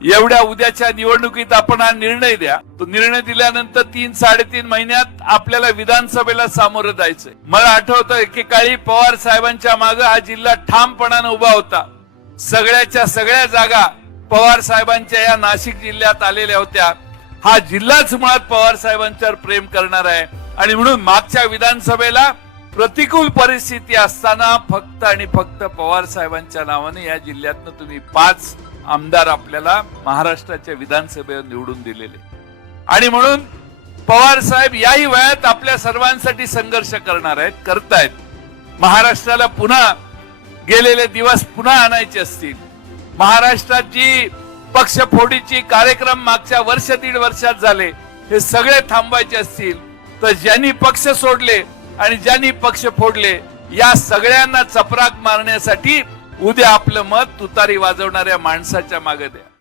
एवढ्या उद्याच्या निवडणुकीत आपण हा निर्णय द्या. तो निर्णय दिल्यानंतर तीन साडेतीन महिन्यात आपल्याला विधानसभेला सामोरं जायचंय. मला आठवतं एकेकाळी पवार साहेबांच्या मागे हा जिल्हा ठामपणानं उभा होता. सगळ्याच्या सगळ्या जागा पवार साहेबांच्या या नाशिक जिल्ह्यात आलेल्या होत्या. हा जिल्हाच मुळात पवार साहेबांच्यावर प्रेम करणार आहे. आणि म्हणून मागच्या विधानसभेला प्रतिकूल परिस्थिती असताना फक्त आणि फक्त पवार साहेबांच्या नावाने या जिल्ह्यातनं तुम्ही पाच आमदार आपल्याला महाराष्ट्राच्या विधानसभेवर निवडून दिलेले. आणि म्हणून पवार साहेब याही वयात आपल्या सर्वांसाठी संघर्ष करणार आहेत करतायत. महाराष्ट्राला पुन्हा गेलेले दिवस पुन्हा आणायचे असतील. महाराष्ट्रात जी पक्षफोडीची कार्यक्रम मागच्या वर्ष दीड वर्षात झाले हे सगळे थांबवायचे असतील. तर ज्यांनी पक्ष सोडले आणि ज्यांनी पक्ष फोडले या सगळ्यांना चपराक मारण्यासाठी उद्या आपलं मत तुतारी वाजवणाऱ्या माणसाच्या मागे द्या.